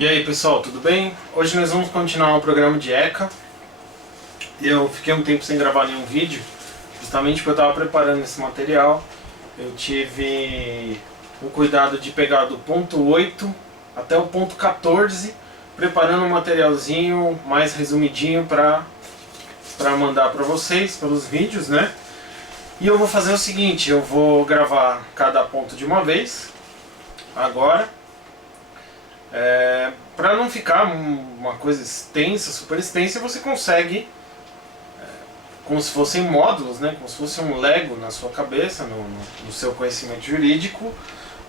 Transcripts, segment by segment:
E aí pessoal, tudo bem? Hoje nós vamos continuar o programa de ECA. Eu fiquei um tempo sem gravar nenhum vídeo, justamente porque eu estava preparando esse material. Eu tive o cuidado de pegar do ponto 8 até o ponto 14, preparando um materialzinho mais resumidinho para mandar para vocês pelos vídeos, né? E eu vou fazer o seguinte, eu vou gravar cada ponto de uma vez, agora. Para não ficar uma coisa extensa, super extensa, você consegue, como se fossem módulos, né? Como se fosse um Lego na sua cabeça, no seu conhecimento jurídico,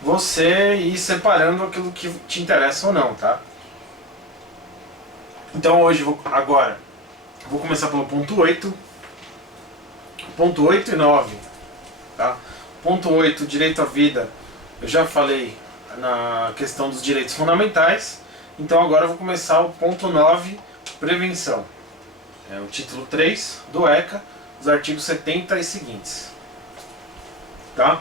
você ir separando aquilo que te interessa ou não, tá? Então hoje, agora, vou começar pelo ponto 8, ponto 8 e 9, tá? Ponto 8, direito à vida, eu já falei na questão dos direitos fundamentais. Então agora eu vou começar o ponto 9, prevenção. É o título 3 do ECA, os artigos 70 e seguintes. Tá?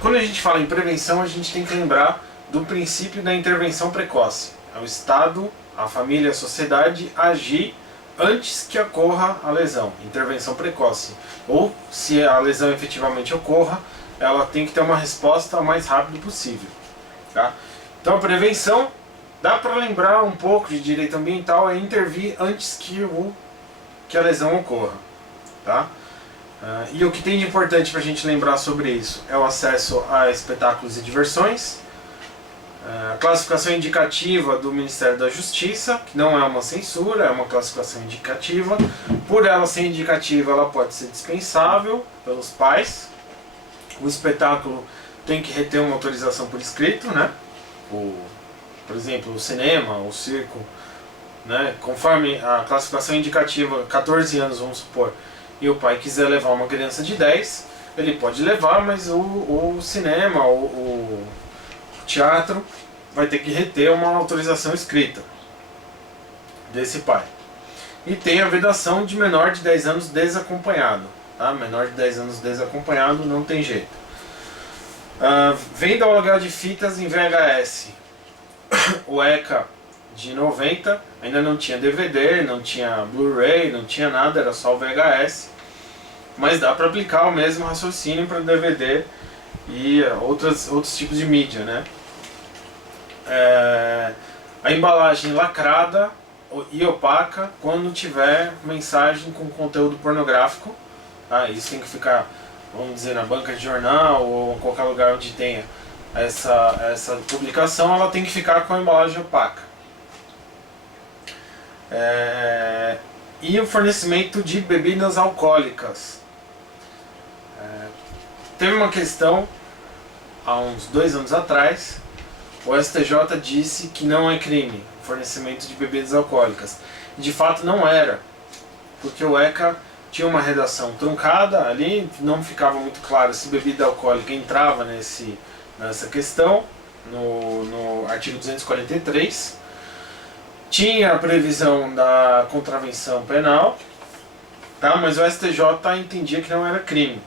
Quando a gente fala em prevenção, a gente tem que lembrar do princípio da intervenção precoce. É o Estado, a família, a sociedade agir antes que ocorra a lesão. Intervenção precoce. Ou, se a lesão efetivamente ocorra, ela tem que ter uma resposta o mais rápido possível. Tá? Então a prevenção, dá para lembrar um pouco de direito ambiental, é intervir antes que a lesão ocorra. Tá? E o que tem de importante para a gente lembrar sobre isso é o acesso a espetáculos e diversões, a classificação indicativa do Ministério da Justiça, que não é uma censura, é uma classificação indicativa. Por ela ser indicativa, ela pode ser dispensável pelos pais. O espetáculo tem que reter uma autorização por escrito, né? Por exemplo, o cinema, o circo, né? Conforme a classificação indicativa, 14 anos, vamos supor, e o pai quiser levar uma criança de 10, ele pode levar, mas o cinema, o teatro, vai ter que reter uma autorização escrita desse pai. E tem a vedação de menor de 10 anos desacompanhado. Tá? Menor de 10 anos desacompanhado não tem jeito. Venda ou aluguel de fitas em VHS. O ECA de 90 ainda não tinha DVD, não tinha Blu-ray, não tinha nada, era só o VHS. Mas dá para aplicar o mesmo raciocínio para DVD e outros tipos de mídia, né? A embalagem lacrada e opaca quando tiver mensagem com conteúdo pornográfico. Isso tem que ficar, vamos dizer, na banca de jornal ou em qualquer lugar onde tenha essa publicação, ela tem que ficar com a embalagem opaca. E o fornecimento de bebidas alcoólicas. Teve uma questão, há uns 2 anos atrás, o STJ disse que não é crime o fornecimento de bebidas alcoólicas. De fato não era, porque o ECA tinha uma redação truncada ali, não ficava muito claro se bebida alcoólica entrava nessa questão, no artigo 243. Tinha a previsão da contravenção penal, tá? Mas o STJ entendia que não era crime.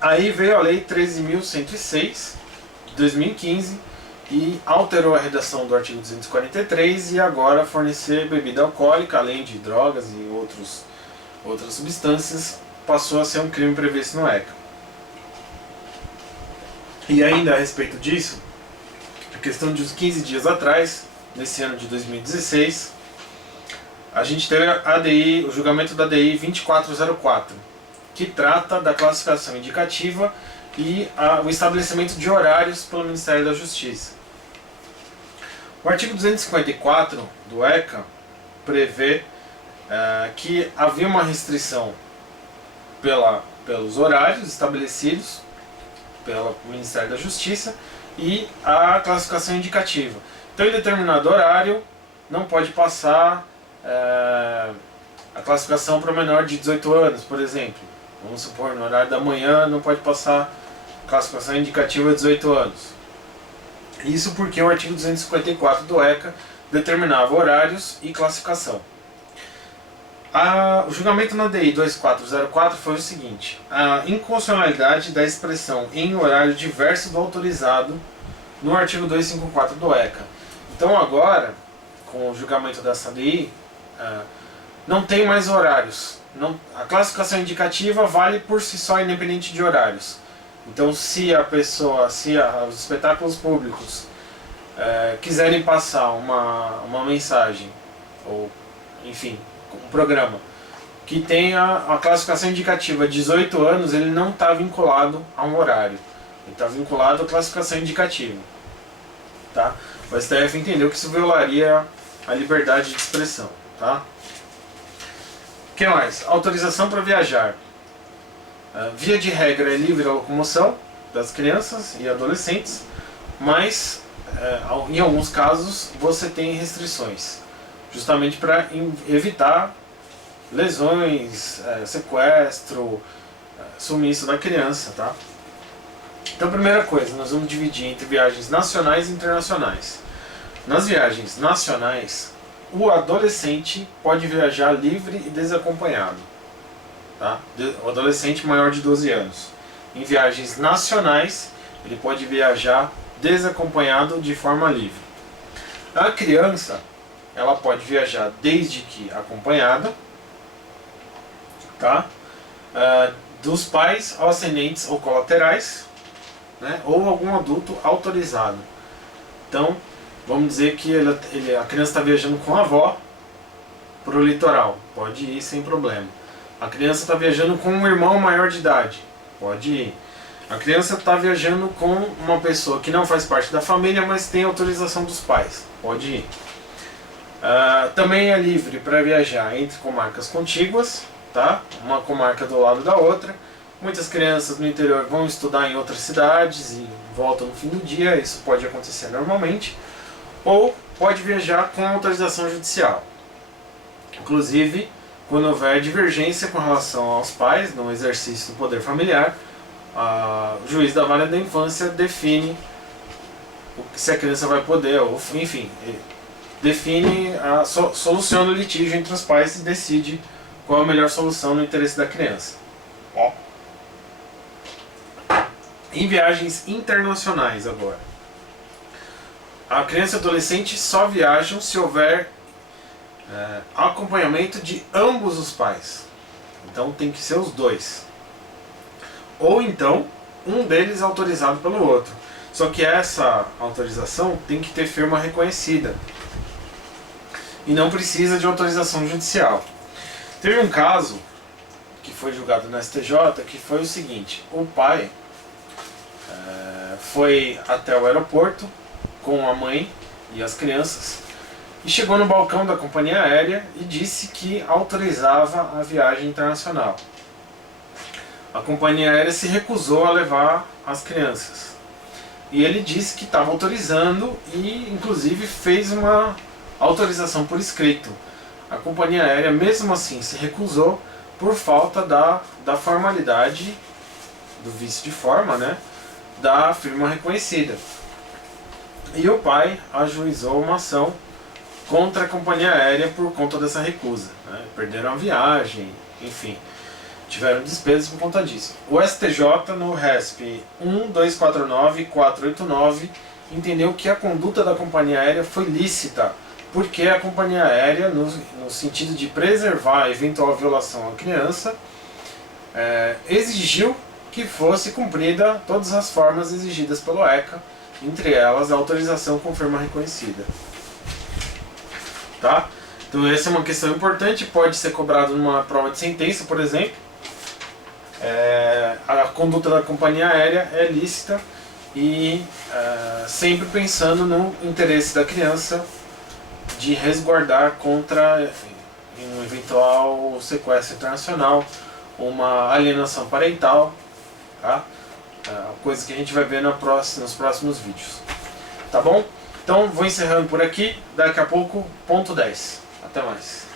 Aí veio a Lei 13.106 de 2015 e alterou a redação do artigo 243 e agora fornecer bebida alcoólica, além de drogas e outras substâncias, passou a ser um crime previsto no ECA. E ainda a respeito disso, a questão de uns 15 dias atrás, nesse ano de 2016, a gente teve o julgamento da ADI 2404, que trata da classificação indicativa e o estabelecimento de horários pelo Ministério da Justiça. O artigo 254 do ECA prevê que havia uma restrição pelos horários estabelecidos pelo Ministério da Justiça e a classificação indicativa. Então, em determinado horário, não pode passar a classificação para menor de 18 anos, por exemplo. Vamos supor, no horário da manhã não pode passar classificação indicativa de 18 anos. Isso porque o artigo 254 do ECA determinava horários e classificação. O julgamento na DI 2404 foi o seguinte: a inconstitucionalidade da expressão em horário diverso do autorizado no artigo 254 do ECA. Então agora, com o julgamento da SADI, não tem mais horários. A classificação indicativa vale por si só, independente de horários. Então, se os espetáculos públicos quiserem passar uma mensagem, ou enfim, um programa que tenha a classificação indicativa 18 anos, ele não está vinculado a um horário. Ele está vinculado à classificação indicativa. Tá? O STF entendeu que isso violaria a liberdade de expressão. Tá? O que mais? Autorização para viajar. Via de regra é livre a locomoção das crianças e adolescentes, mas em alguns casos você tem restrições, justamente para evitar lesões, sequestro, sumiço da criança. Tá? Então, primeira coisa, nós vamos dividir entre viagens nacionais e internacionais. Nas viagens nacionais, o adolescente pode viajar livre e desacompanhado. Tá? O adolescente maior de 12 anos. Em viagens nacionais, ele pode viajar desacompanhado de forma livre. A criança, ela pode viajar desde que acompanhada, tá? Dos pais, ascendentes ou colaterais, né? Ou algum adulto autorizado. Então, vamos dizer que a criança está viajando com a avó para o litoral, pode ir sem problema. A criança está viajando com um irmão maior de idade, pode ir. A criança está viajando com uma pessoa que não faz parte da família, mas tem autorização dos pais, pode ir. Também é livre para viajar entre comarcas contíguas, tá? Uma comarca do lado da outra. Muitas crianças no interior vão estudar em outras cidades e voltam no fim do dia, isso pode acontecer normalmente. Ou pode viajar com autorização judicial. Inclusive, quando houver divergência com relação aos pais no exercício do poder familiar, o juiz da vara da infância define se a criança vai poder, ou enfim, define, soluciona o litígio entre os pais e decide qual é a melhor solução no interesse da criança. Em viagens internacionais agora, a criança e o adolescente só viajam se houver acompanhamento de ambos os pais. Então tem que ser os dois. Ou então, um deles é autorizado pelo outro. Só que essa autorização tem que ter firma reconhecida. E não precisa de autorização judicial. Teve um caso que foi julgado no STJ, que foi o seguinte: o pai foi até o aeroporto com a mãe e as crianças e chegou no balcão da companhia aérea e disse que autorizava a viagem internacional. A companhia aérea se recusou a levar as crianças. E ele disse que estava autorizando e, inclusive, fez uma autorização por escrito. A companhia aérea, mesmo assim, se recusou por falta da formalidade, do vício de forma, né, da firma reconhecida. E o pai ajuizou uma ação contra a companhia aérea por conta dessa recusa. Né? Perderam a viagem, enfim, tiveram despesas por conta disso. O STJ, no RESP 1249489, entendeu que a conduta da companhia aérea foi lícita, porque a companhia aérea, no sentido de preservar a eventual violação à criança, exigiu que fosse cumprida todas as formas exigidas pelo ECA, entre elas a autorização com firma reconhecida. Tá? Então essa é uma questão importante, pode ser cobrado numa prova de sentença, por exemplo. A conduta da companhia aérea é lícita e sempre pensando no interesse da criança de resguardar contra um eventual sequestro internacional, uma alienação parental, tá? Coisa que a gente vai ver nos próximos vídeos. Tá bom? Então vou encerrando por aqui, daqui a pouco, ponto 10. Até mais.